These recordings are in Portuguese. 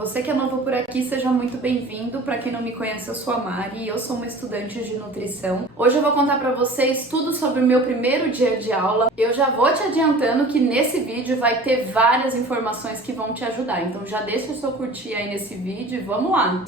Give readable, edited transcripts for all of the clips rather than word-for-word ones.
Você que é novo por aqui, seja muito bem-vindo. Para quem não me conhece, eu sou a Mari e eu sou uma estudante de nutrição. Hoje eu vou contar para vocês tudo sobre o meu primeiro dia de aula. Eu já vou te adiantando que nesse vídeo vai ter várias informações que vão te ajudar. Então já deixa o seu curtir aí nesse vídeo e vamos lá!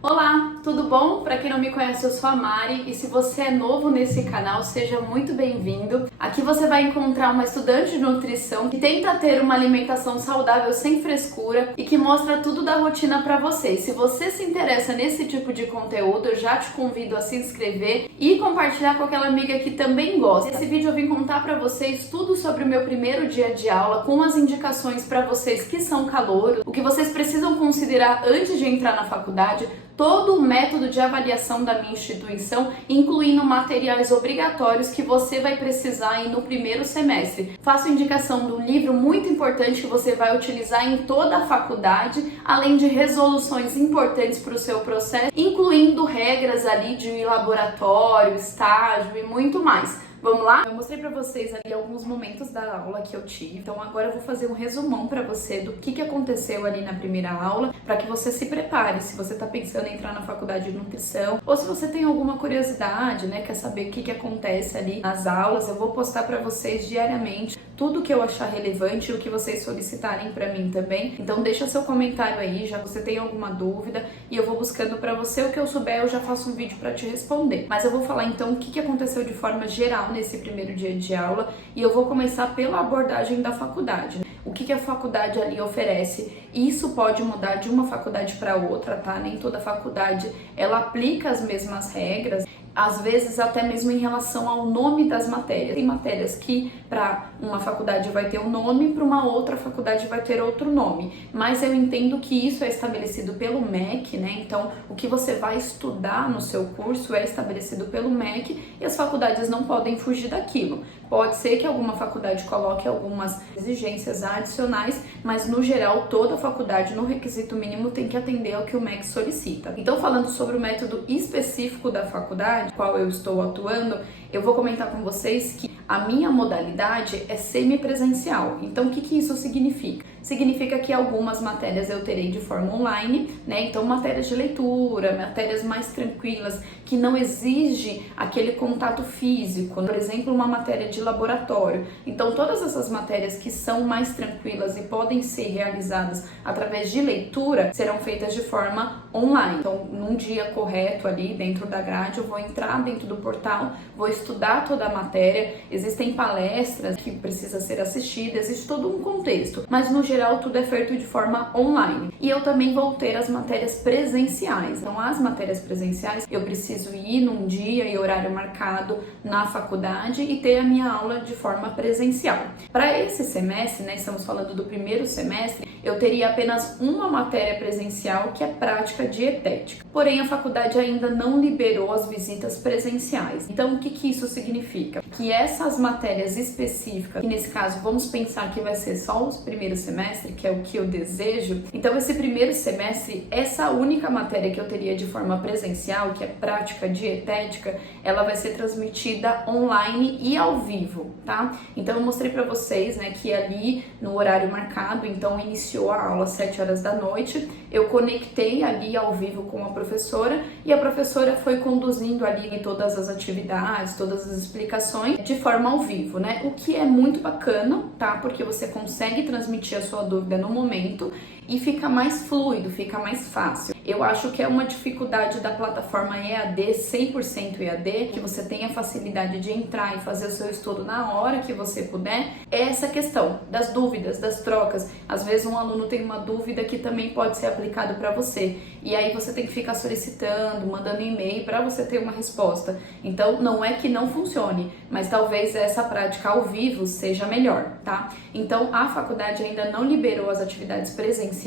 Olá, tudo bom? Para quem não me conhece, eu sou a Mari e se você é novo nesse canal, seja muito bem-vindo. Aqui você vai encontrar uma estudante de nutrição que tenta ter uma alimentação saudável sem frescura e que mostra tudo da rotina para você. Se você se interessa nesse tipo de conteúdo, eu já te convido a se inscrever e compartilhar com aquela amiga que também gosta. Nesse vídeo eu vim contar para vocês tudo sobre o meu primeiro dia de aula, com as indicações para vocês que são calouros, o que vocês precisam considerar antes de entrar na faculdade, todo o método de avaliação da minha instituição, incluindo materiais obrigatórios que você vai precisar aí no primeiro semestre. Faço indicação do livro muito importante que você vai utilizar em toda a faculdade, além de resoluções importantes para o seu processo, incluindo regras ali de laboratório, estágio e muito mais. Vamos lá? Eu mostrei pra vocês ali alguns momentos da aula que eu tive, então agora eu vou fazer um resumão pra você do que aconteceu ali na primeira aula, pra que você se prepare, se você tá pensando em entrar na faculdade de nutrição, ou se você tem alguma curiosidade, né, quer saber o que acontece ali nas aulas. Eu vou postar pra vocês diariamente tudo que eu achar relevante e o que vocês solicitarem pra mim também. Então deixa seu comentário aí, já você tem alguma dúvida, e eu vou buscando pra você. O que eu souber, eu já faço um vídeo pra te responder. Mas eu vou falar então o que aconteceu de forma geral nesse primeiro dia de aula, e eu vou começar pela abordagem da faculdade. O que a faculdade ali oferece? Isso pode mudar de uma faculdade para outra, tá? Nem toda faculdade ela aplica as mesmas regras, às vezes até mesmo em relação ao nome das matérias. Tem matérias que para uma faculdade vai ter um nome, para uma outra faculdade vai ter outro nome. Mas eu entendo que isso é estabelecido pelo MEC, né? Então, o que você vai estudar no seu curso é estabelecido pelo MEC e as faculdades não podem fugir daquilo. Pode ser que alguma faculdade coloque algumas exigências adicionais, mas no geral toda faculdade no requisito mínimo tem que atender ao que o MEC solicita. Então, falando sobre o método específico da faculdade, qual eu estou atuando, eu vou comentar com vocês que a minha modalidade é semipresencial. Então, o que isso significa? Significa que algumas matérias eu terei de forma online, né? Então, matérias de leitura, matérias mais tranquilas, que não exige aquele contato físico. Por exemplo, uma matéria de laboratório. Então, todas essas matérias que são mais tranquilas e podem ser realizadas através de leitura, serão feitas de forma online. Então, num dia correto ali dentro da grade, eu vou entrar dentro do portal, vou estudar toda a matéria, existem palestras que precisam ser assistidas, existe todo um contexto, mas no geral tudo é feito de forma online. E eu também vou ter as matérias presenciais. Então, as matérias presenciais, eu preciso ir num dia e horário marcado na faculdade e ter a minha aula de forma presencial. Para esse semestre, né, estamos falando do primeiro semestre, eu teria apenas uma matéria presencial, que é prática dietética. Porém, a faculdade ainda não liberou as visitas presenciais. Então, o que isso significa? Que essas matérias específicas, que nesse caso vamos pensar que vai ser só o primeiro semestre, que é o que eu desejo, então esse primeiro semestre, essa única matéria que eu teria de forma presencial, que é prática dietética, ela vai ser transmitida online e ao vivo, tá? Então eu mostrei pra vocês, né, que ali no horário marcado, então iniciou a aula às 7 horas da noite, eu conectei ali ao vivo com a professora e a professora foi conduzindo ali todas as atividades, todas as explicações de forma ao vivo, né? O que é muito bacana, tá? Porque você consegue transmitir a sua dúvida no momento e fica mais fluido, fica mais fácil. Eu acho que é uma dificuldade da plataforma EAD, 100% EAD, que você tenha facilidade de entrar e fazer o seu estudo na hora que você puder, é essa questão das dúvidas, das trocas. Às vezes um aluno tem uma dúvida que também pode ser aplicado para você, e aí você tem que ficar solicitando, mandando e-mail para você ter uma resposta. Então, não é que não funcione, mas talvez essa prática ao vivo seja melhor, tá? Então, a faculdade ainda não liberou as atividades presenciais,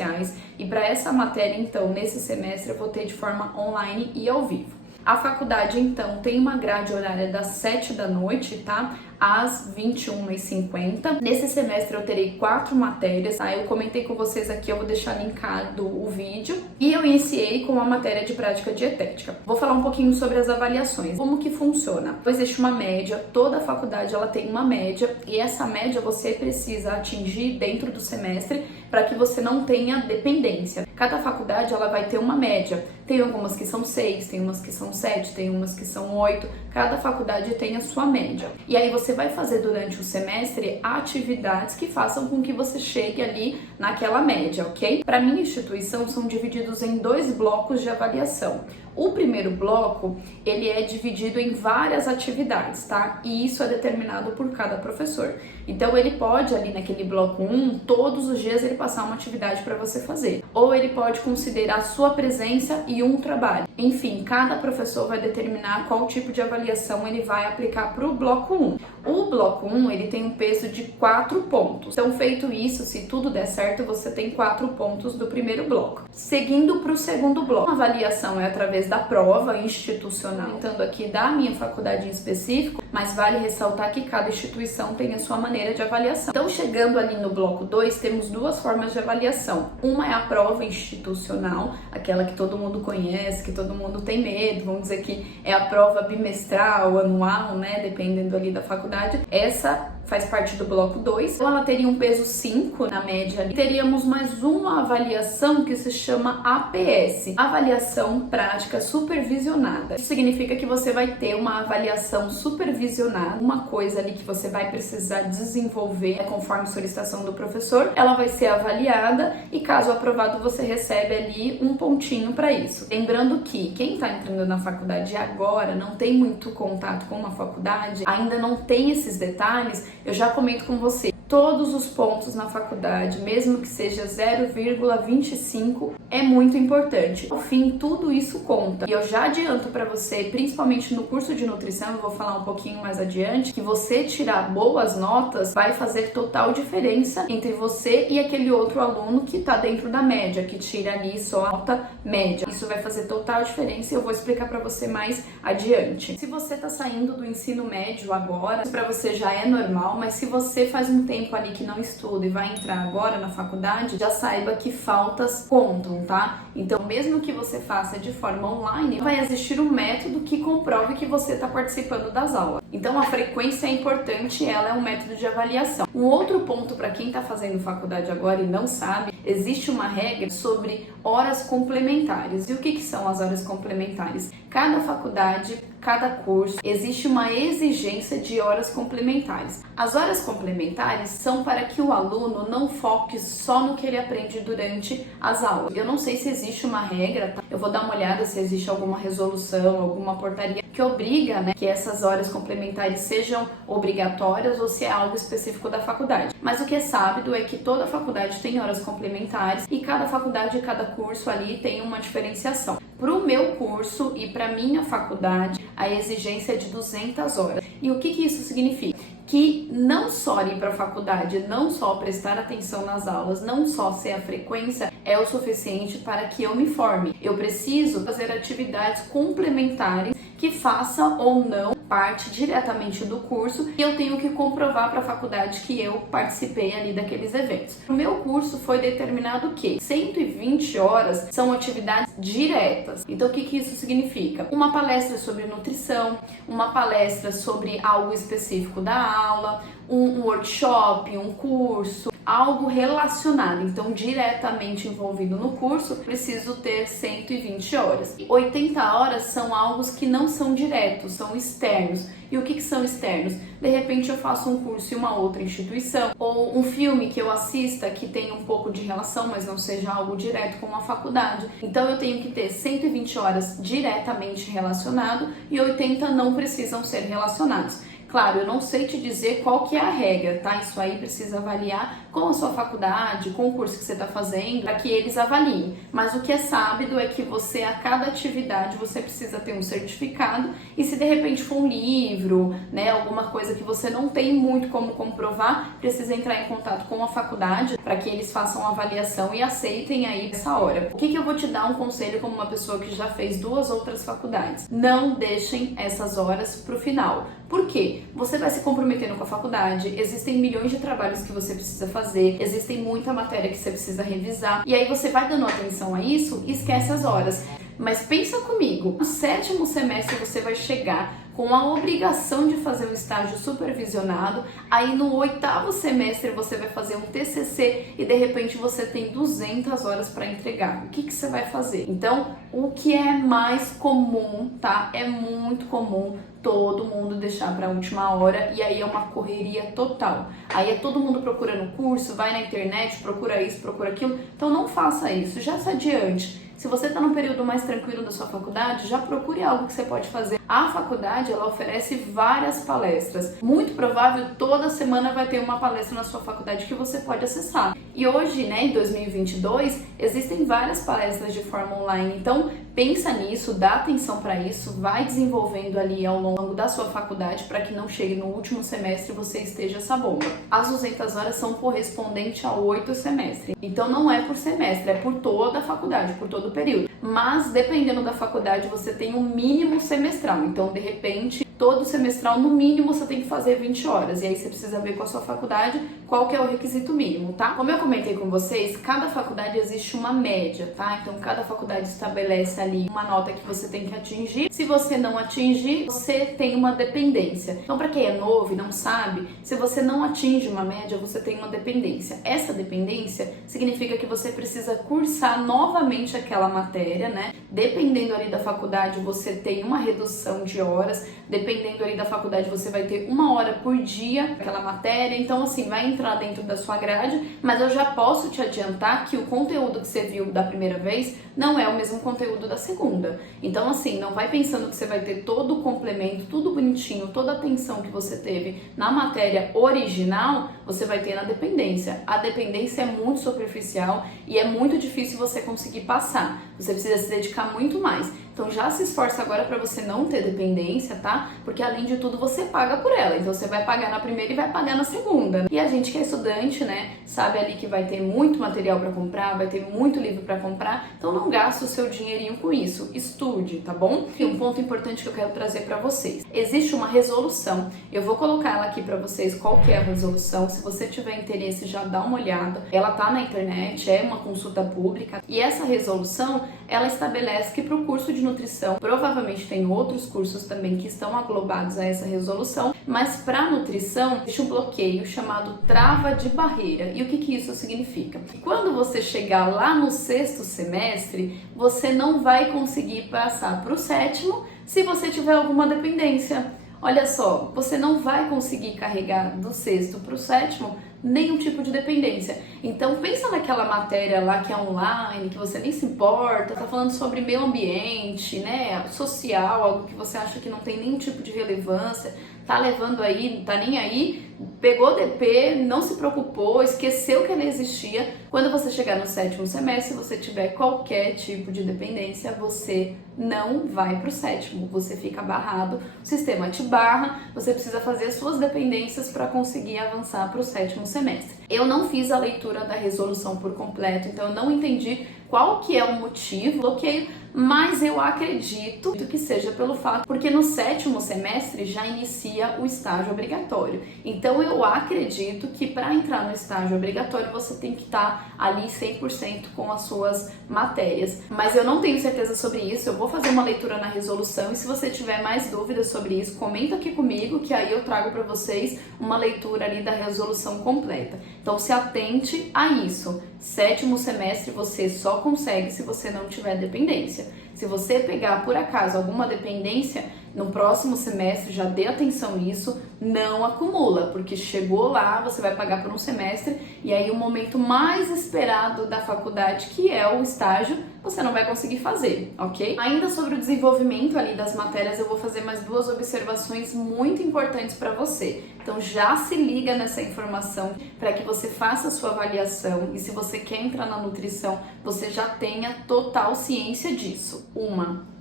e para essa matéria, então, nesse semestre eu vou ter de forma online e ao vivo. A faculdade, então, tem uma grade horária das 7 da noite, tá? Às 21h50. Nesse semestre eu terei 4 matérias, tá? Eu comentei com vocês aqui, eu vou deixar linkado o vídeo. E eu iniciei com a matéria de prática dietética. Vou falar um pouquinho sobre as avaliações. Como que funciona? Existe uma média, toda a faculdade ela tem uma média, e essa média você precisa atingir dentro do semestre para que você não tenha dependência. Cada faculdade ela vai ter uma média. Tem algumas que são 6, tem umas que são 7, tem umas que são 8. Cada faculdade tem a sua média. E aí você vai fazer durante o semestre atividades que façam com que você chegue ali naquela média, ok? Para minha instituição são divididos em 2 blocos de avaliação. O primeiro bloco, ele é dividido em várias atividades, tá? E isso é determinado por cada professor. Então ele pode ali naquele bloco 1, todos os dias ele passar uma atividade para você fazer. Ou ele pode considerar a sua presença e um trabalho. Enfim, cada professor vai determinar qual tipo de avaliação ele vai aplicar para o bloco 1. O bloco 1, ele tem um peso de 4 pontos. Então, feito isso, se tudo der certo, você tem 4 pontos do primeiro bloco. Seguindo para o segundo bloco, a avaliação é através da prova institucional, comentando aqui da minha faculdade em específico, mas vale ressaltar que cada instituição tem a sua maneira de avaliação. Então, chegando ali no bloco 2, temos 2 formas de avaliação. Uma é a prova institucional, aquela que todo mundo conhece, que todo mundo tem medo, vamos dizer que é a prova bimestral, anual, né, dependendo ali da faculdade. Essa faz parte do bloco 2, então ela teria um peso 5 na média. E teríamos mais uma avaliação que se chama APS, Avaliação Prática Supervisionada. Isso significa que você vai ter uma avaliação supervisionada, uma coisa ali que você vai precisar desenvolver conforme solicitação do professor, ela vai ser avaliada e caso aprovado você recebe ali um pontinho para isso. Lembrando que quem está entrando na faculdade agora não tem muito contato com uma faculdade, ainda não tem esses detalhes, eu já comento com você. Todos os pontos na faculdade, mesmo que seja 0,25, é muito importante. No fim, tudo isso conta. E eu já adianto para você, principalmente no curso de nutrição, eu vou falar um pouquinho mais adiante, que você tirar boas notas vai fazer total diferença entre você e aquele outro aluno que está dentro da média, que tira ali só a nota média. Isso vai fazer total diferença e eu vou explicar para você mais adiante. Se você está saindo do ensino médio agora, isso para você já é normal, mas se você faz um tempo ali que não estuda e vai entrar agora na faculdade, já saiba que faltas contam, tá? Então, mesmo que você faça de forma online, vai existir um método que comprove que você está participando das aulas. Então, a frequência é importante, ela é um método de avaliação. Um outro ponto para quem está fazendo faculdade agora e não sabe, existe uma regra sobre horas complementares. E o que são as horas complementares? Cada faculdade, cada curso, existe uma exigência de horas complementares. As horas complementares são para que o aluno não foque só no que ele aprende durante as aulas. Eu não sei se existe uma regra, tá? Eu vou dar uma olhada se existe alguma resolução, alguma portaria que obriga, né, que essas horas complementares sejam obrigatórias ou se é algo específico da faculdade. Mas o que é sábio é que toda faculdade tem horas complementares e cada faculdade e cada curso ali tem uma diferenciação. Para o meu curso e para minha faculdade, a exigência é de 200 horas. E o que isso significa? Que não só ir para a faculdade, não só prestar atenção nas aulas, não só ser a frequência é o suficiente para que eu me forme. Eu preciso fazer atividades complementares que façam ou não parte diretamente do curso e eu tenho que comprovar para a faculdade que eu participei ali daqueles eventos. No meu curso foi determinado que 120 horas são atividades diretas. Então o que isso significa? Uma palestra sobre nutrição, uma palestra sobre algo específico da aula, um workshop, um curso, algo relacionado, então diretamente envolvido no curso, preciso ter 120 horas. 80 horas são algo que não são diretos, são externos. E o que são externos? De repente eu faço um curso em uma outra instituição, ou um filme que eu assista que tem um pouco de relação, mas não seja algo direto com a faculdade. Então eu tenho que ter 120 horas diretamente relacionado e 80 não precisam ser relacionados. Claro, eu não sei te dizer qual que é a regra, tá? Isso aí precisa avaliar com a sua faculdade, com o curso que você está fazendo, para que eles avaliem. Mas o que é sábio é que você, a cada atividade, você precisa ter um certificado, e se de repente for um livro, né, alguma coisa que você não tem muito como comprovar, precisa entrar em contato com a faculdade para que eles façam a avaliação e aceitem aí essa hora. O que eu vou te dar um conselho como uma pessoa que já fez 2 outras faculdades? Não deixem essas horas para o final. Por quê? Você vai se comprometendo com a faculdade, existem milhões de trabalhos que você precisa fazer, existem muita matéria que você precisa revisar, e aí você vai dando atenção a isso e esquece as horas. Mas pensa comigo, no 7º semestre você vai chegar com a obrigação de fazer um estágio supervisionado, aí no 8º semestre você vai fazer um TCC e de repente você tem 200 horas para entregar. O que você vai fazer? Então, o que é mais comum, tá? É muito comum todo mundo deixar para a última hora, e aí é uma correria total. Aí é todo mundo procurando curso, vai na internet, procura isso, procura aquilo. Então não faça isso, já se adiante. Se você está num período mais tranquilo da sua faculdade, já procure algo que você pode fazer. A faculdade, ela oferece várias palestras. Muito provável, toda semana vai ter uma palestra na sua faculdade que você pode acessar. E hoje, né, em 2022, existem várias palestras de forma online. Então, pensa nisso, dá atenção para isso, vai desenvolvendo ali ao longo da sua faculdade para que não chegue no último semestre e você esteja essa bomba. As 200 horas são correspondentes a 8 semestres. Então, não é por semestre, é por toda a faculdade, por todo o período. Mas, dependendo da faculdade, você tem um mínimo semestral. Então, de repente, todo semestral, no mínimo, você tem que fazer 20 horas. E aí você precisa ver com a sua faculdade qual que é o requisito mínimo, tá? Como eu comentei com vocês, cada faculdade existe uma média, tá? Então, cada faculdade estabelece ali uma nota que você tem que atingir. Se você não atingir, você tem uma dependência. Então, para quem é novo e não sabe, se você não atinge uma média, você tem uma dependência. Essa dependência significa que você precisa cursar novamente aquela matéria, né? Dependendo ali da faculdade, você tem uma redução de horas. Dependendo ali da faculdade, você vai ter 1 hora por dia aquela matéria. Então, assim, vai entrar dentro da sua grade, mas eu já posso te adiantar que o conteúdo que você viu da primeira vez não é o mesmo conteúdo da segunda. Então, assim, não vai pensando que você vai ter todo o complemento, tudo bonitinho, toda a atenção que você teve na matéria original, você vai ter na dependência. A dependência é muito superficial e é muito difícil você conseguir passar. Você precisa se dedicar muito mais. Então já se esforça agora para você não ter dependência, tá? Porque além de tudo você paga por ela. Então você vai pagar na primeira e vai pagar na segunda. E a gente que é estudante, né, sabe ali que vai ter muito material para comprar, vai ter muito livro para comprar. Então não gaste o seu dinheirinho com isso. Estude, tá bom? E um ponto importante que eu quero trazer para vocês. Existe uma resolução. Eu vou colocar ela aqui para vocês, qual que é a resolução. Se você tiver interesse, já dá uma olhada. Ela tá na internet, é uma consulta pública. E essa resolução, ela estabelece que para o curso de nutrição, provavelmente tem outros cursos também que estão aglobados a essa resolução, mas para nutrição existe um bloqueio chamado trava de barreira. E o que isso significa? Quando você chegar lá no 6º semestre, você não vai conseguir passar para o 7º se você tiver alguma dependência. Olha só, você não vai conseguir carregar do 6º para o 7º nenhum tipo de dependência. Então pensa naquela matéria lá que é online, que você nem se importa, tá falando sobre meio ambiente, né, social, algo que você acha que não tem nenhum tipo de relevância, tá levando aí, tá nem aí, pegou DP, não se preocupou, esqueceu que ela existia. Quando você chegar no 7º semestre, se você tiver qualquer tipo de dependência, você não vai pro 7º, você fica barrado, o sistema te barra, você precisa fazer as suas dependências para conseguir avançar pro 7º semestre. Eu não fiz a leitura da resolução por completo, então eu não entendi qual que é o motivo do bloqueio, mas eu acredito que seja pelo fato, porque no 7º semestre já inicia o estágio obrigatório. Então eu acredito que para entrar no estágio obrigatório você tem que estar ali 100% com as suas matérias. Mas eu não tenho certeza sobre isso, eu vou fazer uma leitura na resolução e se você tiver mais dúvidas sobre isso, comenta aqui comigo que aí eu trago para vocês uma leitura ali da resolução completa. Então se atente a isso. 7º semestre você só consegue se você não tiver dependência. Se você pegar por acaso alguma dependência, no próximo semestre já dê atenção nisso, não acumula, porque chegou lá, você vai pagar por um semestre e aí o momento mais esperado da faculdade, que é o estágio, você não vai conseguir fazer, ok? Ainda sobre o desenvolvimento ali das matérias, eu vou fazer mais duas observações muito importantes para você. Então já se liga nessa informação para que você faça a sua avaliação e se você quer entrar na nutrição, você já tenha total ciência disso.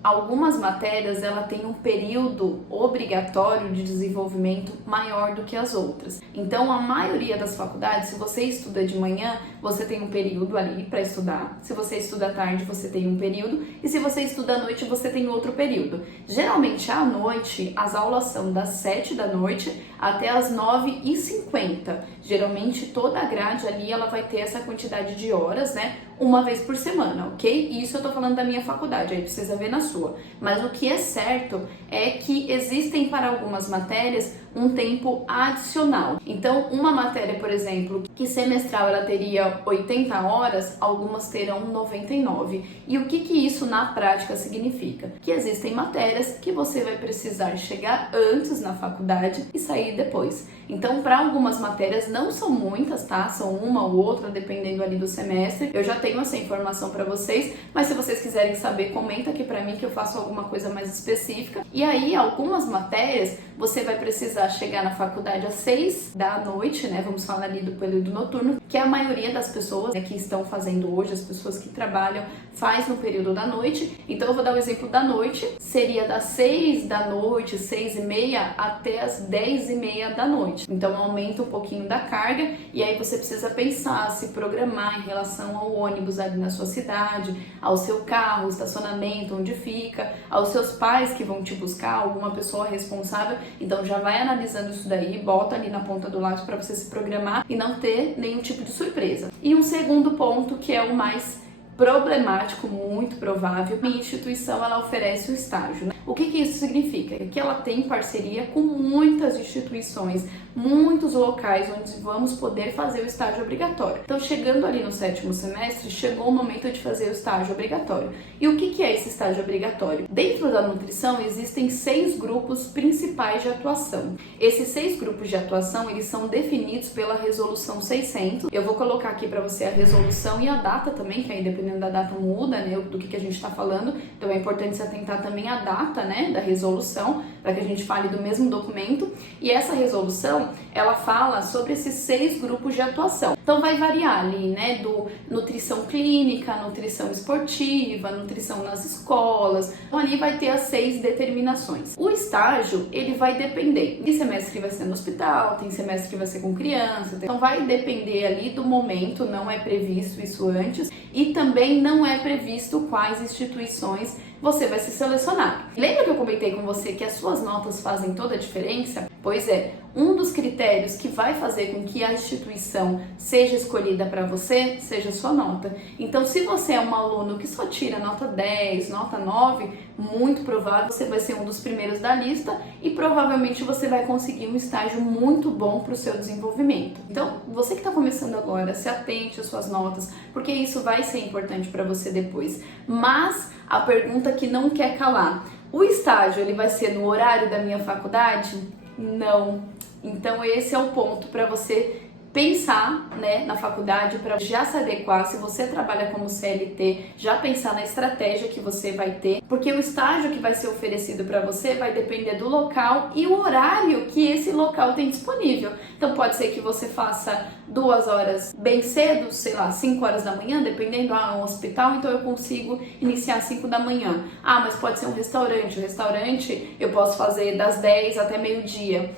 Algumas matérias ela tem um período obrigatório de desenvolvimento maior do que as outras. Então a maioria das faculdades, se você estuda de manhã, você tem um período ali para estudar. Se você estuda à tarde, você tem um período. E se você estuda à noite, você tem outro período. Geralmente à noite, as aulas são das 7 da noite até as 9h50. Geralmente toda a grade ali ela vai ter essa quantidade de horas, né? Uma vez por semana, ok? Isso eu tô falando da minha faculdade, aí precisa ver na sua. Mas o que é certo é que existem para algumas matérias um tempo adicional. Então, uma matéria, por exemplo, que semestral ela teria 80 horas, algumas terão 99. E o que isso na prática significa? Que existem matérias que você vai precisar chegar antes na faculdade e sair depois. Então, para algumas matérias, não são muitas, tá? São uma ou outra, dependendo ali do semestre. Eu já tenho essa informação para vocês, mas se vocês quiserem saber, comenta aqui para mim que eu faço alguma coisa mais específica. E aí, algumas matérias, você vai precisar chegar na faculdade às 6 da noite, né? Vamos falar ali do período noturno, que a maioria das pessoas, né, que estão fazendo hoje, as pessoas que trabalham, faz no período da noite. Então, eu vou dar o exemplo da noite. Seria das 6 da noite, 6h30, até as 10h30 da noite. Então aumenta um pouquinho da carga e aí você precisa pensar, se programar em relação ao ônibus ali na sua cidade, ao seu carro, o estacionamento, onde fica, aos seus pais que vão te buscar, alguma pessoa responsável. Então já vai analisando isso daí, bota ali na ponta do lápis para você se programar e não ter nenhum tipo de surpresa. E um segundo ponto, que é o mais problemático, muito provável, a instituição ela oferece o estágio, né? O que isso significa? Que ela tem parceria com muitas instituições, muitos locais onde vamos poder fazer o estágio obrigatório. Então, chegando ali no 7º semestre, chegou o momento de fazer o estágio obrigatório. E o que é esse estágio obrigatório? Dentro da nutrição, existem 6 grupos principais de atuação. Esses 6 grupos de atuação, eles são definidos pela Resolução 600. Eu vou colocar aqui para você a resolução e a data também, que aí dependendo da data muda, né, do que a gente está falando. Então, é importante se atentar também à data, né, da resolução, para que a gente fale do mesmo documento. E essa resolução, ela fala sobre esses 6 grupos de atuação. Então vai variar ali, né, do nutrição clínica, nutrição esportiva, nutrição nas escolas. Então ali vai ter as 6 determinações. O estágio, ele vai depender. Tem semestre que vai ser no hospital, tem semestre que vai ser com criança. Então vai depender ali do momento, não é previsto isso antes. E também não é previsto quais instituições você vai se selecionar. Lembra que eu comentei com você que as suas notas fazem toda a diferença? Pois é, um dos critérios que vai fazer com que a instituição seja escolhida para você, seja a sua nota. Então, se você é um aluno que só tira nota 10, nota 9, muito provável você vai ser um dos primeiros da lista e provavelmente você vai conseguir um estágio muito bom para o seu desenvolvimento. Então, você que está começando agora, se atente às suas notas, porque isso vai ser importante para você depois. Mas a pergunta que não quer calar: o estágio ele vai ser no horário da minha faculdade? Não. Então esse é o ponto para você pensar, né, na faculdade, para já se adequar. Se você trabalha como CLT, já pensar na estratégia que você vai ter, porque o estágio que vai ser oferecido para você vai depender do local e o horário que esse local tem disponível. Então pode ser que você faça 2 horas bem cedo, sei lá, 5 horas da manhã, dependendo, um hospital, então eu consigo iniciar às 5 da manhã. Mas pode ser um restaurante. O restaurante eu posso fazer das 10 até meio-dia.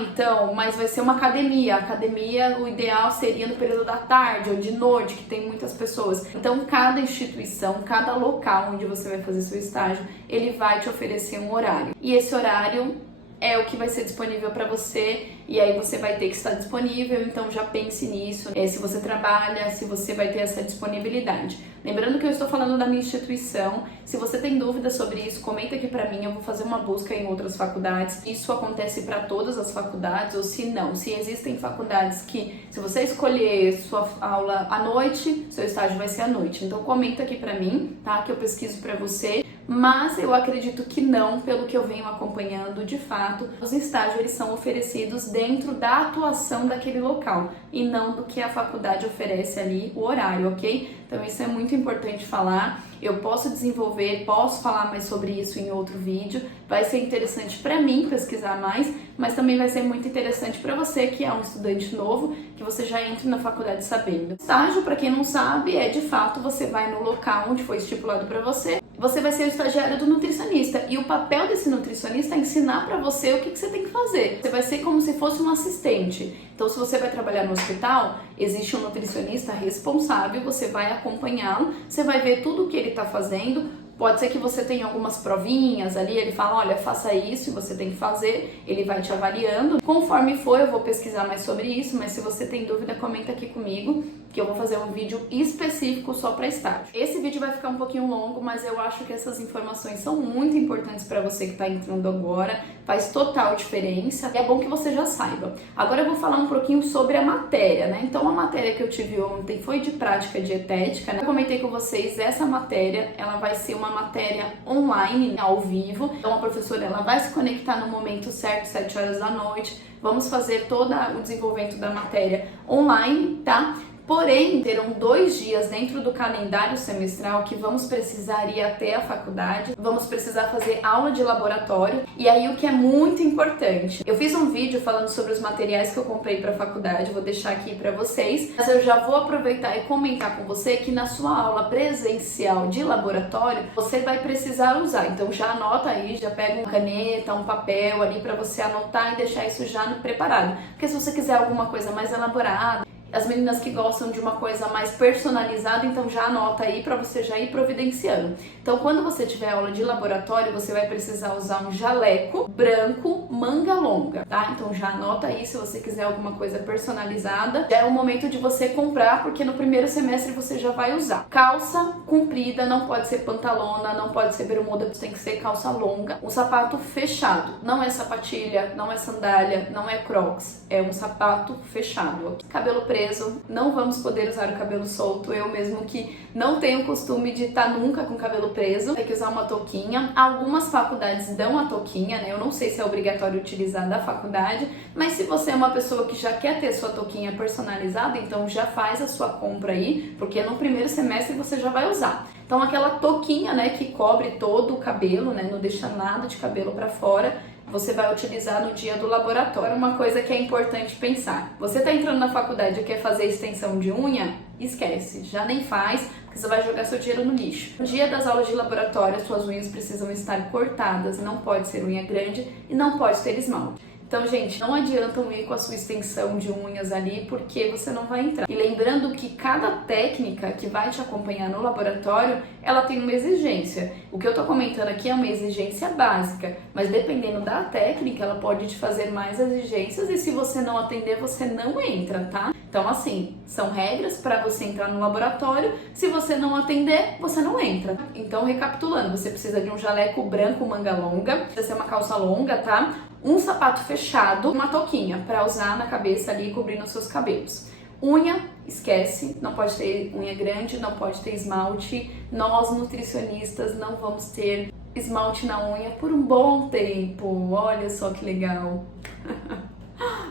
Então, mas vai ser uma academia. A academia, o ideal seria no período da tarde ou de noite, que tem muitas pessoas. Então, cada instituição, cada local onde você vai fazer seu estágio, ele vai te oferecer um horário. E esse horário é o que vai ser disponível para você, e aí você vai ter que estar disponível, então já pense nisso, se você trabalha, se você vai ter essa disponibilidade. Lembrando que eu estou falando da minha instituição, se você tem dúvidas sobre isso, comenta aqui pra mim, eu vou fazer uma busca em outras faculdades. Isso acontece para todas as faculdades, ou se não, se existem faculdades que, se você escolher sua aula à noite, seu estágio vai ser à noite. Então comenta aqui pra mim, tá? Que eu pesquiso pra você. Mas eu acredito que não, pelo que eu venho acompanhando, de fato, os estágios eles são oferecidos dentro da atuação daquele local e não do que a faculdade oferece ali, o horário, ok? Então isso é muito importante falar. Eu posso desenvolver, posso falar mais sobre isso em outro vídeo. Vai ser interessante para mim pesquisar mais, mas também vai ser muito interessante para você que é um estudante novo, que você já entre na faculdade sabendo. Estágio, para quem não sabe, é de fato você vai no local onde foi estipulado para você. Você vai ser o estagiário do nutricionista e o papel desse nutricionista é ensinar para você o que você tem que fazer. Você vai ser como se fosse um assistente. Então, se você vai trabalhar no hospital, existe um nutricionista responsável, você vai acompanhá-lo, você vai ver tudo o que ele está fazendo. Pode ser que você tenha algumas provinhas ali, ele fala, olha, faça isso e você tem que fazer, ele vai te avaliando. Conforme for, eu vou pesquisar mais sobre isso, mas se você tem dúvida, comenta aqui comigo, que eu vou fazer um vídeo específico só para estágio. Esse vídeo vai ficar um pouquinho longo, mas eu acho que essas informações são muito importantes para você que está entrando agora, faz total diferença e é bom que você já saiba. Agora eu vou falar um pouquinho sobre a matéria, né? Então a matéria que eu tive ontem foi de prática dietética, né? Eu comentei com vocês, essa matéria, ela vai ser uma matéria online, ao vivo. Então a professora ela vai se conectar no momento certo, 7 horas da noite. Vamos fazer todo o desenvolvimento da matéria online, tá? Porém, terão 2 dias dentro do calendário semestral que vamos precisar ir até a faculdade, vamos precisar fazer aula de laboratório, e aí o que é muito importante, eu fiz um vídeo falando sobre os materiais que eu comprei para a faculdade, vou deixar aqui para vocês, mas eu já vou aproveitar e comentar com você que na sua aula presencial de laboratório, você vai precisar usar, então já anota aí, já pega uma caneta, um papel ali para você anotar e deixar isso já preparado, porque se você quiser alguma coisa mais elaborada, as meninas que gostam de uma coisa mais personalizada, então já anota aí para você já ir providenciando. Então, quando você tiver aula de laboratório, você vai precisar usar um jaleco branco, manga longa, tá? Então já anota aí se você quiser alguma coisa personalizada. Já é o momento de você comprar, porque no primeiro semestre você já vai usar. Calça comprida, não pode ser pantalona, não pode ser bermuda, tem que ser calça longa. Um sapato fechado, não é sapatilha, não é sandália, não é crocs, é um sapato fechado. Cabelo preso, não vamos poder usar o cabelo solto. Eu mesmo que não tenho costume de estar nunca com cabelo preso, tem que usar uma touquinha. Algumas faculdades dão a touquinha, né? Eu não sei se é obrigatório utilizar da faculdade, mas se você é uma pessoa que já quer ter sua touquinha personalizada, então já faz a sua compra aí, porque no primeiro semestre você já vai usar. Então aquela touquinha, né, que cobre todo o cabelo, né, não deixa nada de cabelo para fora, você vai utilizar no dia do laboratório. Uma coisa que é importante pensar, você está entrando na faculdade e quer fazer extensão de unha? Esquece, já nem faz, porque você vai jogar seu dinheiro no lixo. No dia das aulas de laboratório, suas unhas precisam estar cortadas, não pode ser unha grande e não pode ter esmalte. Então, gente, não adianta ir com a sua extensão de unhas ali, porque você não vai entrar. E lembrando que cada técnica que vai te acompanhar no laboratório, ela tem uma exigência. O que eu tô comentando aqui é uma exigência básica, mas dependendo da técnica, ela pode te fazer mais exigências e se você não atender, você não entra, tá? Então, assim, são regras para você entrar no laboratório. Se você não atender, você não entra. Então, recapitulando, você precisa de um jaleco branco manga longa, precisa ser uma calça longa, tá? Um sapato fechado, uma touquinha para usar na cabeça ali, cobrindo os seus cabelos. Unha, esquece, não pode ter unha grande, não pode ter esmalte. Nós, nutricionistas, não vamos ter esmalte na unha por um bom tempo. Olha só que legal.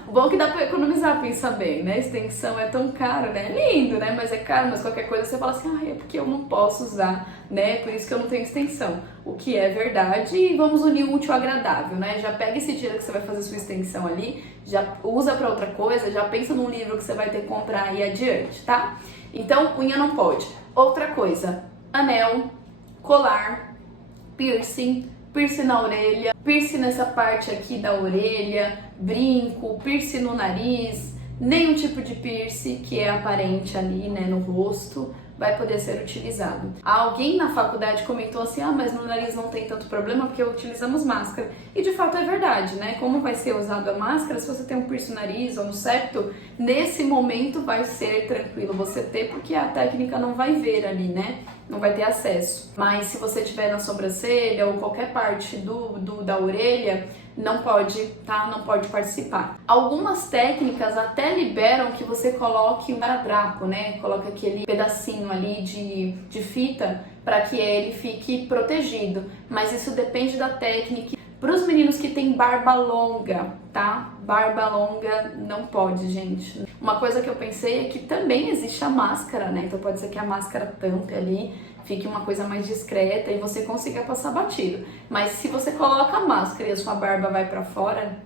O bom que dá pra economizar, pensa bem, né? Extensão é tão caro, né? É lindo, né? Mas é caro, mas qualquer coisa você fala assim, ah, é porque eu não posso usar, né? Por isso que eu não tenho extensão. O que é verdade, e vamos unir o útil ao agradável, né? Já pega esse dia que você vai fazer sua extensão ali, já usa pra outra coisa, já pensa num livro que você vai ter que comprar aí adiante, tá? Então, unha não pode. Outra coisa, anel, colar, piercing na orelha, piercing nessa parte aqui da orelha, brinco, piercing no nariz, nenhum tipo de piercing que é aparente ali, né, no rosto, vai poder ser utilizado. Alguém na faculdade comentou assim, mas no nariz não tem tanto problema porque utilizamos máscara. E de fato é verdade, né? Como vai ser usada a máscara, se você tem um piercing no nariz ou no septo, nesse momento vai ser tranquilo você ter, porque a técnica não vai ver ali, né? Não vai ter acesso. Mas se você tiver na sobrancelha ou qualquer parte da orelha, não pode, tá? Não pode participar. Algumas técnicas até liberam que você coloque um esparadrapo, né? Coloque aquele pedacinho ali de fita para que ele fique protegido. Mas isso depende da técnica. Para os meninos que têm barba longa, tá? Barba longa não pode, gente. Uma coisa que eu pensei é que também existe a máscara, né? Então pode ser que a máscara tampe ali, fique uma coisa mais discreta e você consiga passar batido. Mas se você coloca a máscara e a sua barba vai pra fora,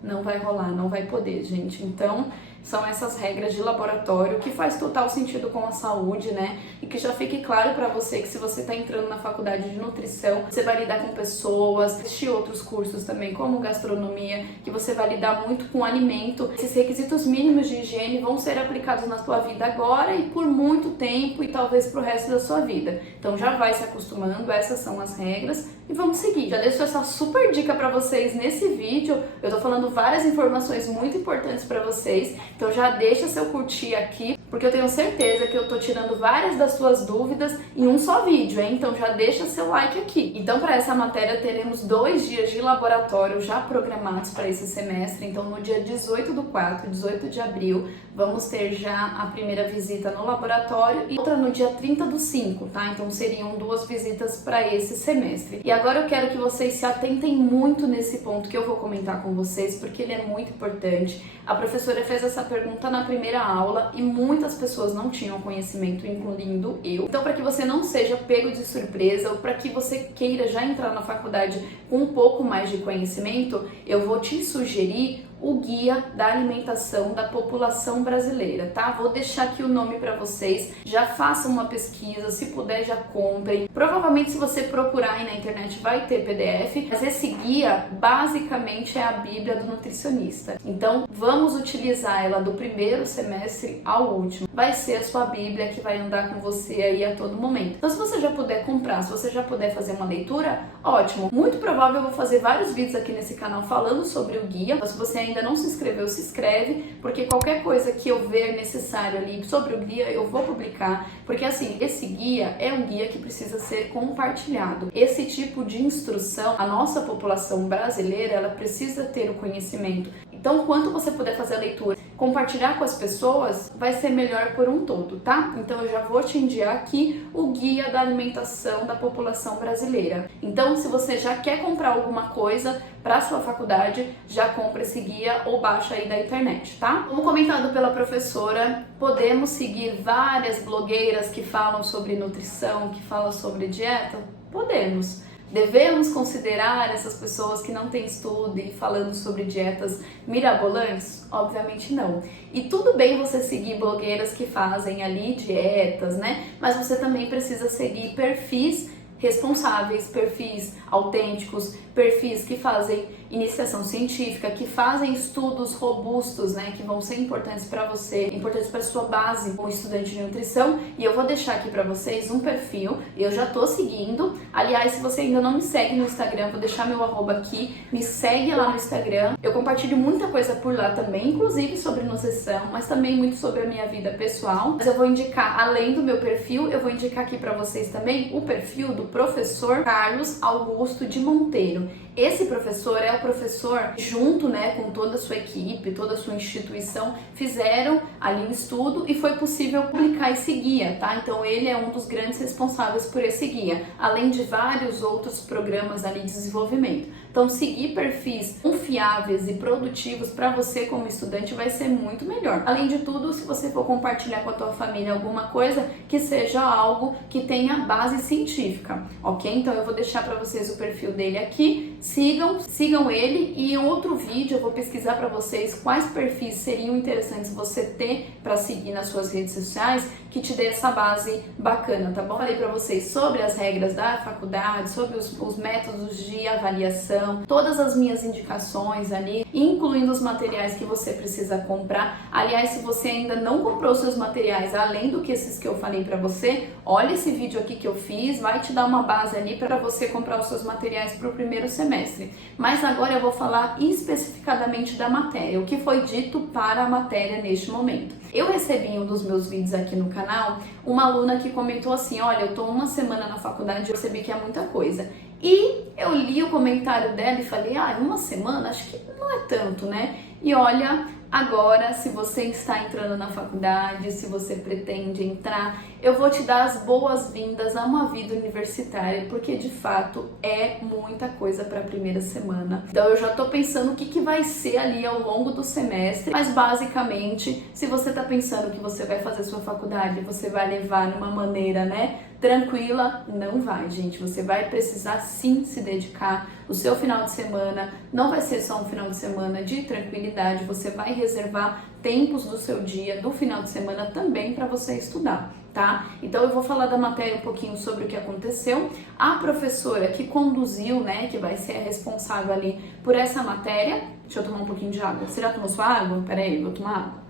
não vai rolar, não vai poder, gente. Então, são essas regras de laboratório que faz total sentido com a saúde, né? E que já fique claro pra você que se você tá entrando na faculdade de nutrição, você vai lidar com pessoas, existem outros cursos também, como gastronomia, que você vai lidar muito com alimento. Esses requisitos mínimos de higiene vão ser aplicados na sua vida agora e por muito tempo e talvez pro resto da sua vida. Então já vai se acostumando, essas são as regras e vamos seguir. Já deixo essa super dica pra vocês nesse vídeo. Eu tô falando várias informações muito importantes pra vocês. Então já deixa seu curtir aqui, porque eu tenho certeza que eu tô tirando várias das suas dúvidas em um só vídeo, hein? Então já deixa seu like aqui. Então para essa matéria teremos 2 dias de laboratório já programados para esse semestre. Então no dia 18/4, 18 de abril, vamos ter já a primeira visita no laboratório e outra no dia 30/5, tá? Então seriam 2 visitas para esse semestre. E agora eu quero que vocês se atentem muito nesse ponto que eu vou comentar com vocês, porque ele é muito importante. A professora fez essa pergunta na primeira aula e muitas pessoas não tinham conhecimento, incluindo eu. Então, para que você não seja pego de surpresa ou para que você queira já entrar na faculdade com um pouco mais de conhecimento, eu vou te sugerir o Guia da Alimentação da População Brasileira, tá? Vou deixar aqui o nome para vocês, já façam uma pesquisa, se puder já comprem. Provavelmente se você procurar aí na internet vai ter PDF, mas esse guia basicamente é a Bíblia do nutricionista. Então vamos utilizar ela do primeiro semestre ao último. Vai ser a sua Bíblia que vai andar com você aí a todo momento. Então se você já puder comprar, se você já puder fazer uma leitura, ótimo. Muito provável eu vou fazer vários vídeos aqui nesse canal falando sobre o guia. Então, se você ainda não se inscreveu, se inscreve, porque qualquer coisa que eu ver necessário ali sobre o guia eu vou publicar, porque assim, esse guia é um guia que precisa ser compartilhado. Esse tipo de instrução, a nossa população brasileira, ela precisa ter o conhecimento. Então, quanto você puder fazer a leitura, compartilhar com as pessoas, vai ser melhor por um todo, tá? Então, eu já vou te enviar aqui o Guia da Alimentação da População Brasileira. Então, se você já quer comprar alguma coisa para sua faculdade, já compra esse guia ou baixa aí da internet, tá? Como comentado pela professora, podemos seguir várias blogueiras que falam sobre nutrição, que falam sobre dieta? Podemos. Devemos considerar essas pessoas que não têm estudo e falando sobre dietas mirabolantes? Obviamente não. E tudo bem você seguir blogueiras que fazem ali dietas, né? Mas você também precisa seguir perfis responsáveis, perfis autênticos, perfis que fazem iniciação científica, que fazem estudos robustos, né, que vão ser importantes para você, importantes para sua base como estudante de nutrição. E eu vou deixar aqui para vocês um perfil, eu já tô seguindo. Aliás, se você ainda não me segue no Instagram, vou deixar meu arroba aqui, me segue lá no Instagram. Eu compartilho muita coisa por lá também, inclusive sobre nutrição, mas também muito sobre a minha vida pessoal. Mas eu vou indicar, além do meu perfil, eu vou indicar aqui para vocês também o perfil do professor Carlos Augusto de Monteiro. Esse professor é o professor, junto, né, com toda a sua equipe, toda a sua instituição, fizeram ali um estudo e foi possível publicar esse guia, tá? Então ele é um dos grandes responsáveis por esse guia, além de vários outros programas ali de desenvolvimento. Então seguir perfis confiáveis e produtivos para você como estudante vai ser muito melhor. Além de tudo, se você for compartilhar com a tua família alguma coisa, que seja algo que tenha base científica, ok? Então eu vou deixar para vocês o perfil dele aqui. Sigam ele, e em outro vídeo eu vou pesquisar para vocês quais perfis seriam interessantes você ter para seguir nas suas redes sociais, que te dê essa base bacana, tá bom? Falei para vocês sobre as regras da faculdade, sobre os métodos de avaliação, nutrição, todas as minhas indicações ali, incluindo os materiais que você precisa comprar. Aliás, se você ainda não comprou seus materiais, além do que esses que eu falei para você, olha esse vídeo aqui que eu fiz, vai te dar uma base ali para você comprar os seus materiais para o primeiro semestre. Mas agora eu vou falar especificadamente da matéria, o que foi dito para a matéria neste momento. Eu recebi em um dos meus vídeos aqui no canal uma aluna que comentou assim: olha, eu tô uma semana na faculdade e eu percebi que é muita coisa. E eu li o comentário dela e falei: uma semana? Acho que não é tanto, né? E olha, agora, se você está entrando na faculdade, se você pretende entrar, eu vou te dar as boas-vindas a uma vida universitária, porque de fato é muita coisa para a primeira semana. Então eu já tô pensando o que vai ser ali ao longo do semestre, mas basicamente, se você tá pensando que você vai fazer sua faculdade, você vai levar numa maneira, né, tranquila, não vai, gente. Você vai precisar sim se dedicar. O seu final de semana não vai ser só um final de semana de tranquilidade, você vai reservar tempos do seu dia, do final de semana também para você estudar, tá? Então eu vou falar da matéria um pouquinho sobre o que aconteceu. A professora que conduziu, né, que vai ser a responsável ali por essa matéria. Deixa eu tomar um pouquinho de água. Você já tomou sua água? Peraí, vou tomar água.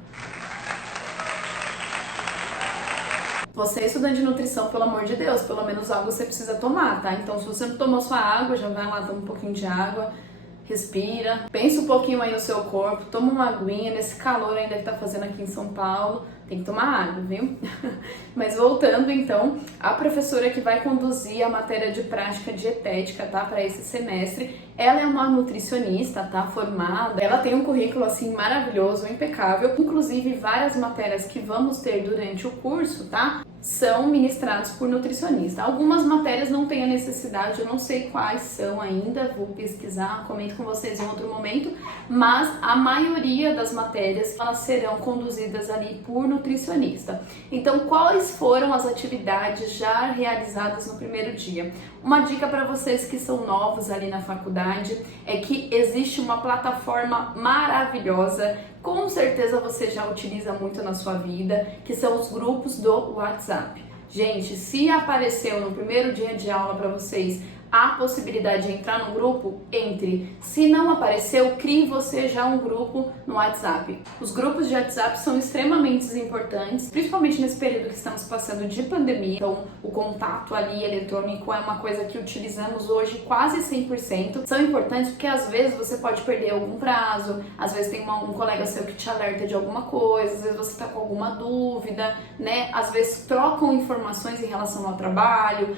Você é estudante de nutrição, pelo amor de Deus, pelo menos água você precisa tomar, tá? Então, se você não tomou sua água, já vai lá, toma um pouquinho de água, respira, pensa um pouquinho aí no seu corpo, toma uma aguinha nesse calor ainda que tá fazendo aqui em São Paulo. Tem que tomar água, viu? Mas voltando então, a professora que vai conduzir a matéria de prática dietética, tá? Para esse semestre, ela é uma nutricionista, tá? Formada. Ela tem um currículo assim maravilhoso, impecável. Inclusive, várias matérias que vamos ter durante o curso, tá? São ministradas por nutricionista. Algumas matérias não têm a necessidade, eu não sei quais são ainda, vou pesquisar, comento com vocês em outro momento, mas a maioria das matérias, elas serão conduzidas ali por nutricionista. Então, quais foram as atividades já realizadas no primeiro dia? Uma dica para vocês que são novos ali na faculdade é que existe uma plataforma maravilhosa, com certeza você já utiliza muito na sua vida, que são os grupos do WhatsApp. Gente, se apareceu no primeiro dia de aula para vocês a possibilidade de entrar no grupo, entre. Se não apareceu, crie você já um grupo no WhatsApp. Os grupos de WhatsApp são extremamente importantes, principalmente nesse período que estamos passando de pandemia. Então, o contato ali eletrônico é uma coisa que utilizamos hoje quase 100%. São importantes porque às vezes você pode perder algum prazo, às vezes tem um colega seu que te alerta de alguma coisa, às vezes você está com alguma dúvida, né? Às vezes trocam informações em relação ao trabalho.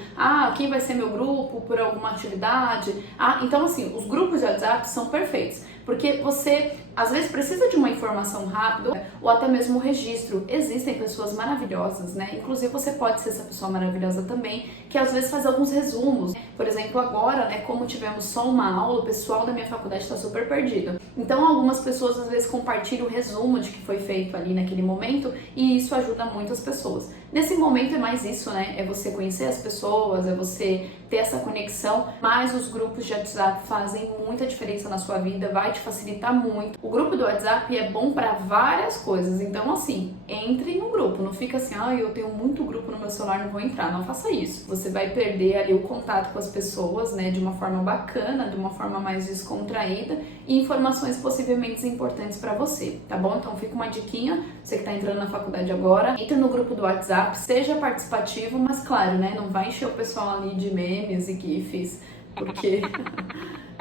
Quem vai ser meu grupo por alguma atividade. Então assim, os grupos de WhatsApp são perfeitos, porque você às vezes precisa de uma informação rápida ou até mesmo um registro. Existem pessoas maravilhosas, né? Inclusive você pode ser essa pessoa maravilhosa também, que às vezes faz alguns resumos. Por exemplo, agora, né, como tivemos só uma aula, o pessoal da minha faculdade está super perdido. Então algumas pessoas às vezes compartilham o resumo de que foi feito ali naquele momento e isso ajuda muito as pessoas. Nesse momento é mais isso, né? É você conhecer as pessoas, é você ter essa conexão, mas os grupos de WhatsApp fazem muita diferença na sua vida, vai te facilitar muito. O grupo do WhatsApp é bom para várias coisas, então assim, entre no grupo, não fica assim, eu tenho muito grupo no meu celular, não vou entrar, não faça isso. Você vai perder ali o contato com as pessoas, né, de uma forma bacana, de uma forma mais descontraída e informações possivelmente importantes para você, tá bom? Então fica uma diquinha, você que tá entrando na faculdade agora, entre no grupo do WhatsApp, seja participativo, mas claro, né, não vai encher o pessoal ali de memes e gifs, porque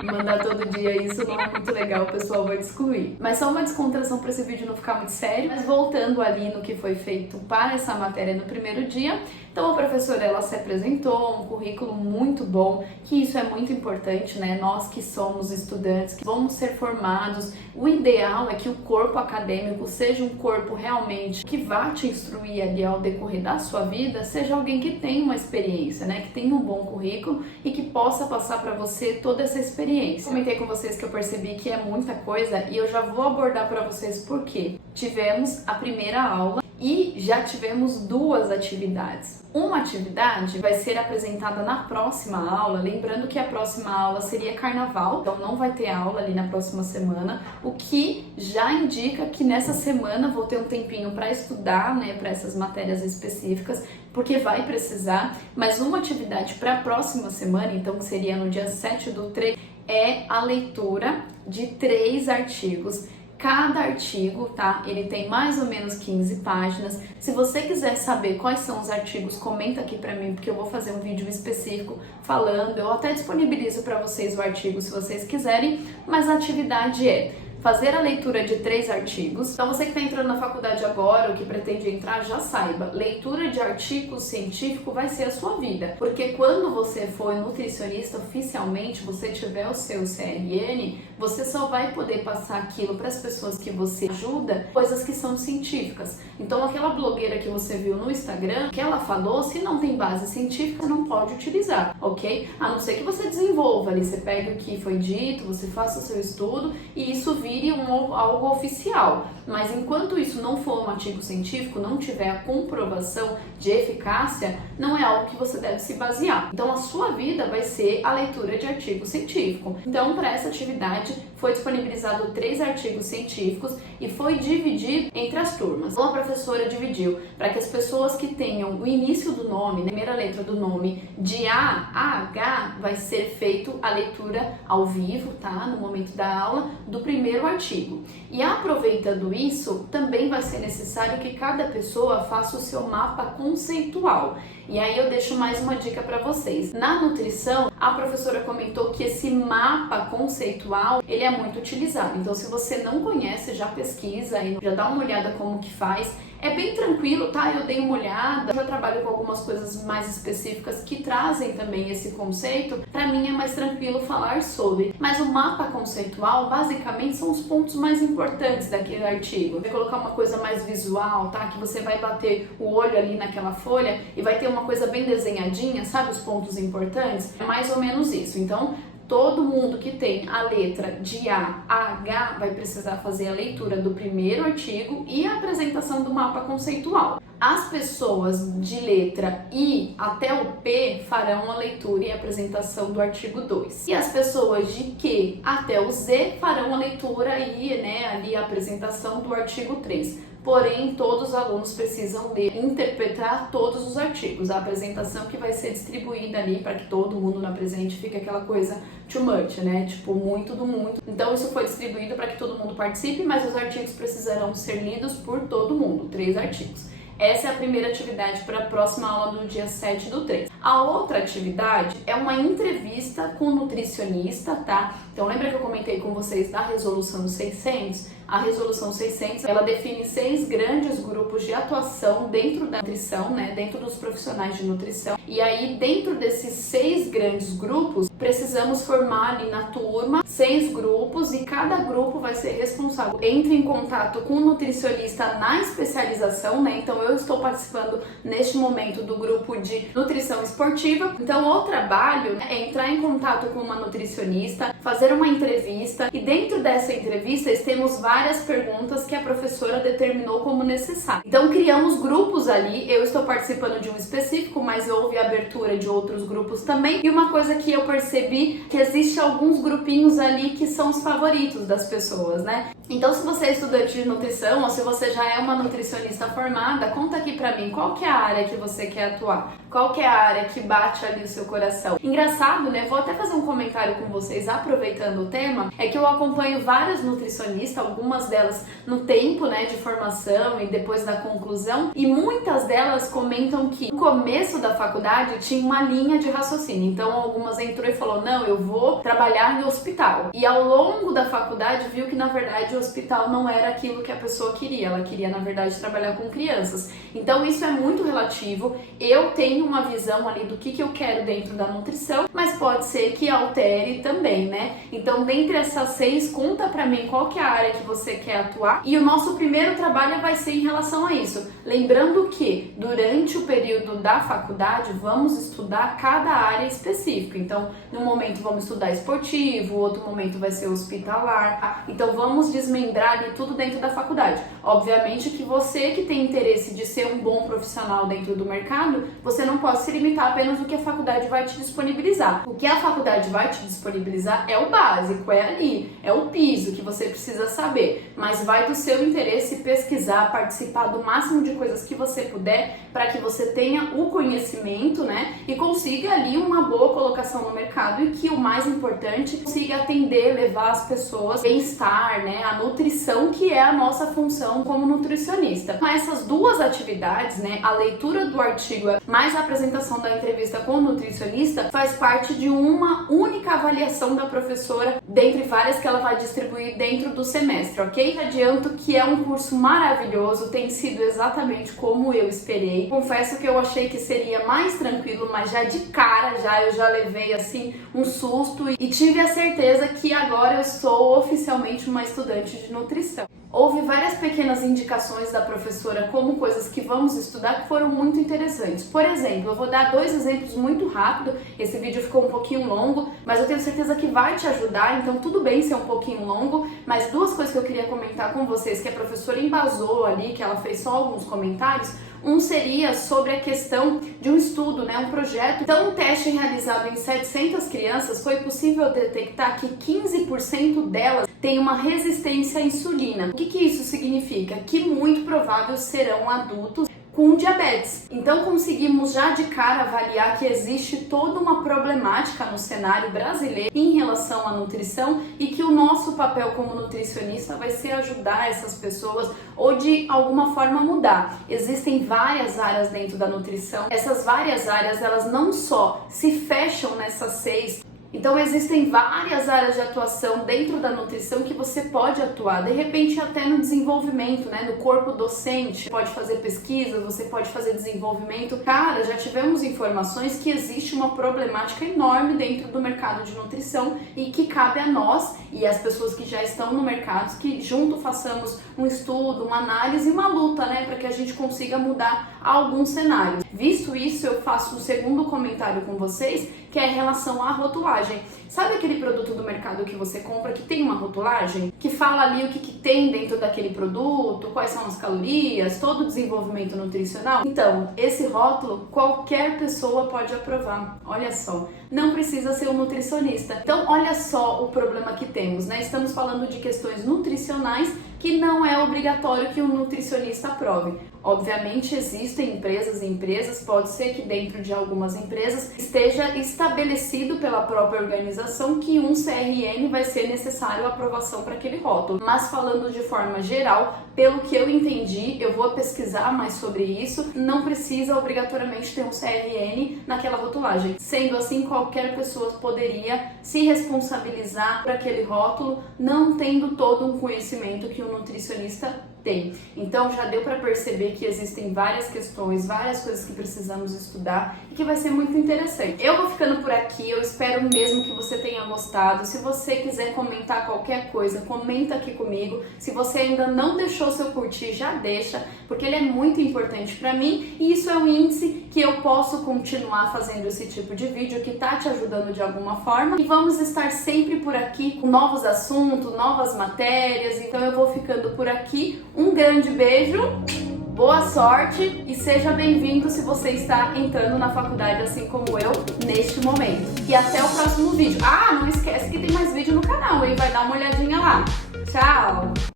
mandar todo dia isso não é muito legal, o pessoal vai te excluir. Mas só uma descontração para esse vídeo não ficar muito sério. Mas voltando ali no que foi feito para essa matéria no primeiro dia, então a professora, ela se apresentou, um currículo muito bom, que isso é muito importante, né? Nós que somos estudantes, que vamos ser formados, o ideal é que o corpo acadêmico seja um corpo realmente que vá te instruir ali ao decorrer da sua vida, seja alguém que tenha uma experiência, né? Que tenha um bom currículo e que possa passar para você toda essa experiência. Comentei com vocês que eu percebi que é muita coisa e eu já vou abordar para vocês por quê. Tivemos a primeira aula e já tivemos duas atividades. Uma atividade vai ser apresentada na próxima aula, lembrando que a próxima aula seria carnaval, então não vai ter aula ali na próxima semana, o que já indica que nessa semana vou ter um tempinho para estudar, né, para essas matérias específicas, porque vai precisar, mas uma atividade para a próxima semana, então que seria no dia 7/3, é a leitura de 3 artigos. Cada artigo, tá? Ele tem mais ou menos 15 páginas. Se você quiser saber quais são os artigos, comenta aqui pra mim, porque eu vou fazer um vídeo específico falando. Eu até disponibilizo pra vocês o artigo se vocês quiserem, mas a atividade é fazer a leitura de 3 artigos. Então você que está entrando na faculdade agora ou que pretende entrar, já saiba, leitura de artigo científico vai ser a sua vida. Porque quando você for nutricionista oficialmente, você tiver o seu CRN, você só vai poder passar aquilo para as pessoas que você ajuda, coisas que são científicas. Então aquela blogueira que você viu no Instagram, que ela falou, se não tem base científica, não pode utilizar, ok? A não ser que você desenvolva ali, você pegue o que foi dito, você faça o seu estudo e isso vire algo oficial. Mas enquanto isso não for um artigo científico, não tiver a comprovação de eficácia, não é algo que você deve se basear. Então a sua vida vai ser a leitura de artigo científico. Então para essa atividade foi disponibilizado 3 artigos científicos e foi dividido entre as turmas. Então a professora dividiu para que as pessoas que tenham o início do nome, a primeira letra do nome, de A a H, vai ser feito a leitura ao vivo, tá? No momento da aula, do primeiro artigo. E aproveitando isso, também vai ser necessário que cada pessoa faça o seu mapa conceitual. E aí eu deixo mais uma dica para vocês. Na nutrição, a professora comentou que esse mapa conceitual, ele é muito utilizado. Então se você não conhece, já pesquisa e já dá uma olhada como que faz. É bem tranquilo, tá? Eu dei uma olhada, já trabalho com algumas coisas mais específicas que trazem também esse conceito. Pra mim é mais tranquilo falar sobre. Mas o mapa conceitual, basicamente, são os pontos mais importantes daquele artigo. Vou colocar uma coisa mais visual, tá? Que você vai bater o olho ali naquela folha e vai ter uma coisa bem desenhadinha, sabe? Os pontos importantes. É mais ou menos isso. Então, todo mundo que tem a letra de A a H vai precisar fazer a leitura do primeiro artigo e a apresentação do mapa conceitual. As pessoas de letra I até o P farão a leitura e a apresentação do artigo 2. E as pessoas de Q até o Z farão a leitura e, ali a apresentação do artigo 3. Porém, todos os alunos precisam ler e interpretar todos os artigos. A apresentação que vai ser distribuída ali para que todo mundo na presente fique aquela coisa too much, né? Tipo, muito do muito. Então, isso foi distribuído para que todo mundo participe, mas os artigos precisarão ser lidos por todo mundo, 3 artigos. Essa é a primeira atividade para a próxima aula do dia 7/3. A outra atividade é uma entrevista com o nutricionista, tá? Então lembra que eu comentei com vocês da resolução 600? A resolução 600, ela define 6 grandes grupos de atuação dentro da nutrição, né? Dentro dos profissionais de nutrição. E aí, dentro desses 6 grandes grupos, precisamos formar ali na turma 6 grupos e cada grupo vai ser responsável. Entre em contato com o nutricionista na especialização, né? Então eu estou participando neste momento do grupo de nutrição esportiva. Então o trabalho é entrar em contato com uma nutricionista, fazer uma entrevista e dentro dessa entrevista temos várias perguntas que a professora determinou como necessário. Então criamos grupos ali, eu estou participando de um específico, mas houve abertura de outros grupos também. E uma coisa que eu percebi que existe alguns grupinhos ali que são os favoritos das pessoas, né? Então se você é estudante de nutrição ou se você já é uma nutricionista formada, conta aqui pra mim qual que é a área que você quer atuar, qual que é a área que bate ali o seu coração. Engraçado, né? Vou até fazer um comentário com vocês aproveitando o tema, é que eu acompanho várias nutricionistas, algumas delas no tempo, né, de formação e depois da conclusão, e muitas delas comentam que no começo da faculdade tinha uma linha de raciocínio. Então algumas entrou e falou, não, eu vou trabalhar no hospital. E ao longo da faculdade viu que na verdade o hospital não era aquilo que a pessoa queria, ela queria na verdade trabalhar com crianças. Então isso é muito relativo. Eu tenho uma visão ali do que eu quero dentro da nutrição, mas pode ser que altere também, né? Então dentre essas 6, conta pra mim qual que é a área que você quer atuar, e o nosso primeiro trabalho vai ser em relação a isso. Lembrando que durante o período da faculdade vamos estudar cada área específica. Então no momento vamos estudar esportivo, outro momento vai ser hospitalar. Então vamos desmembrar ali tudo dentro da faculdade. Obviamente que você que tem interesse de ser um bom profissional dentro do mercado, você não pode se limitar apenas ao que a faculdade vai te disponibilizar. O que a faculdade vai te disponibilizar é o básico, é ali, é o piso que você precisa saber. saber, mas vai do seu interesse pesquisar, participar do máximo de coisas que você puder para que você tenha o conhecimento, né, e consiga ali uma boa colocação no mercado e que o mais importante, consiga atender, levar as pessoas bem-estar, né, a nutrição, que é a nossa função como nutricionista. Com essas duas atividades, né, a leitura do artigo mais a apresentação da entrevista com o nutricionista, faz parte de uma única avaliação da professora, dentre várias que ela vai distribuir dentro do semestre, ok? Adianto que é um curso maravilhoso, tem sido exatamente como eu esperei. Confesso que eu achei que seria mais tranquilo, mas já de cara eu já levei assim um susto e tive a certeza que agora eu sou oficialmente uma estudante de nutrição. Houve várias pequenas indicações da professora como coisas que vamos estudar que foram muito interessantes. Por exemplo, eu vou dar 2 exemplos muito rápido. Esse vídeo ficou um pouquinho longo, mas eu tenho certeza que vai te ajudar, então tudo bem ser um pouquinho longo, mas 2 coisas que eu queria comentar com vocês que a professora embasou ali, que ela fez só alguns comentários. Um seria sobre a questão de um estudo, né, um projeto. Então, um teste realizado em 700 crianças foi possível detectar que 15% delas têm uma resistência à insulina. O que isso significa? Que muito provável serão adultos com diabetes. Então conseguimos já de cara avaliar que existe toda uma problemática no cenário brasileiro em relação à nutrição e que o nosso papel como nutricionista vai ser ajudar essas pessoas ou de alguma forma mudar. Existem várias áreas dentro da nutrição. Essas várias áreas, elas não só se fecham nessas 6. Então existem várias áreas de atuação dentro da nutrição que você pode atuar, de repente até no desenvolvimento, né, no corpo docente, pode fazer pesquisa, você pode fazer desenvolvimento. Cara, já tivemos informações que existe uma problemática enorme dentro do mercado de nutrição e que cabe a nós e as pessoas que já estão no mercado que junto façamos um estudo, uma análise, uma luta, né, para que a gente consiga mudar alguns cenários. Visto isso, eu faço um segundo comentário com vocês, que é em relação à rotulagem. Sabe aquele produto do mercado que você compra que tem uma rotulagem? Que fala ali o que tem dentro daquele produto, quais são as calorias, todo o desenvolvimento nutricional? Então, esse rótulo qualquer pessoa pode aprovar. Olha só, não precisa ser um nutricionista. Então, olha só o problema que temos, né? Estamos falando de questões nutricionais que não é obrigatório que um nutricionista aprove. Obviamente existem empresas e empresas, pode ser que dentro de algumas empresas esteja estabelecido pela própria organização que um CRM vai ser necessário a aprovação para aquele rótulo. Mas falando de forma geral, pelo que eu entendi, eu vou pesquisar mais sobre isso, não precisa obrigatoriamente ter um CRM naquela rotulagem. Sendo assim, qualquer pessoa poderia se responsabilizar por aquele rótulo, não tendo todo um conhecimento que o nutricionista tem. Então já deu para perceber que existem várias questões, várias coisas que precisamos estudar e que vai ser muito interessante. Eu vou ficando por aqui, eu espero mesmo que você tenha gostado. Se você quiser comentar qualquer coisa, comenta aqui comigo. Se você ainda não deixou seu curtir, já deixa, porque ele é muito importante para mim e isso é um índice que eu posso continuar fazendo esse tipo de vídeo que tá te ajudando de alguma forma. E vamos estar sempre por aqui com novos assuntos, novas matérias. Então eu vou ficando por aqui. Um grande beijo, boa sorte e seja bem-vindo se você está entrando na faculdade assim como eu neste momento. E até o próximo vídeo. Ah, não esquece que tem mais vídeo no canal, hein? Vai dar uma olhadinha lá. Tchau!